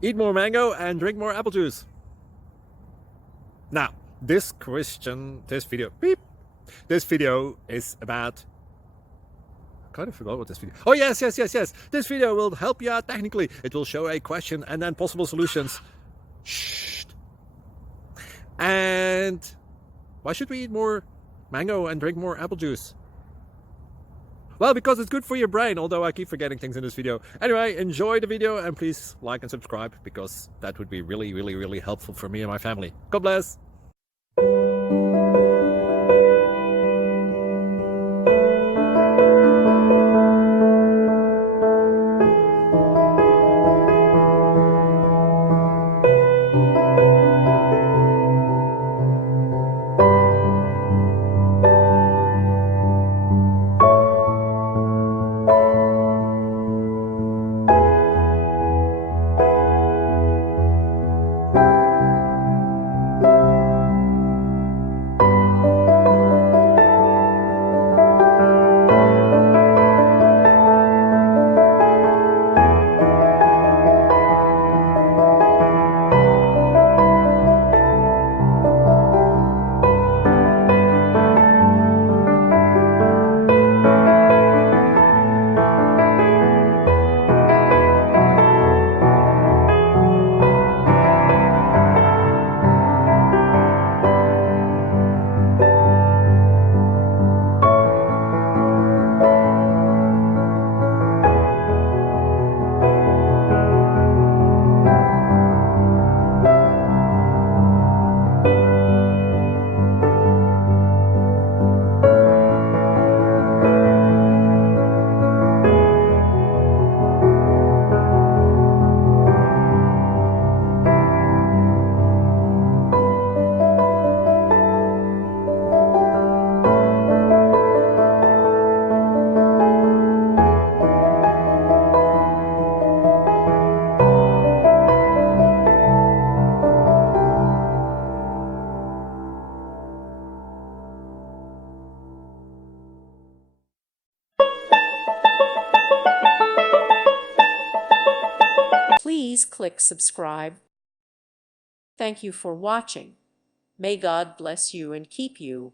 Eat more mango and drink more apple juice. Now, this video is about, I kind of forgot what this video. Oh, yes. This video will help you out technically. It will show a question and then possible solutions. Shh. And why should we eat more mango and drink more apple juice? Well, because it's good for your brain, although I keep forgetting things in this video. Anyway, enjoy the video and please like and subscribe, because that would be really helpful for me and my family. God bless. Please click subscribe. Thank you for watching. May God bless you and keep you.